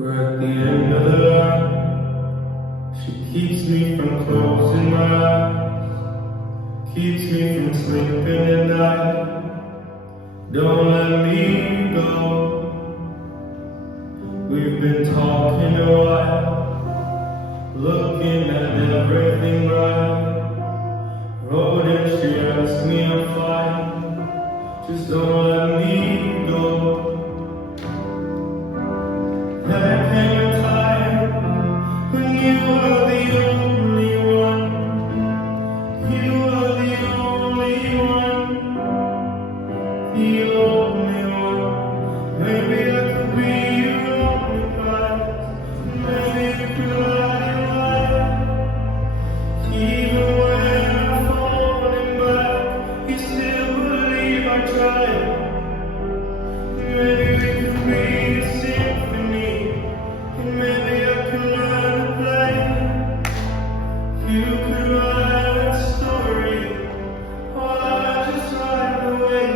We're at the end of the line. She keeps me from closing my eyes, keeps me from sleeping at night. Don't let me go. We've been talking a while, looking at everything right. Road and she asked me I'm fine, just don't let me go. There came a time when you were the only one. You were the only one, the only one. Maybe I could be your only prize. Maybe you could lie. Even when I'm falling back, you still believe I tried. Maybe we could be a symphony, and maybe I could learn to play. You could write a story, while I just ride away.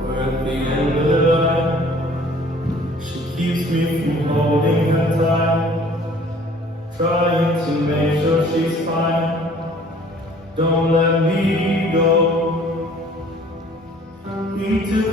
We're at the end of the line. She keeps me from holding her tight, trying to make sure she's fine. Don't let me go. We took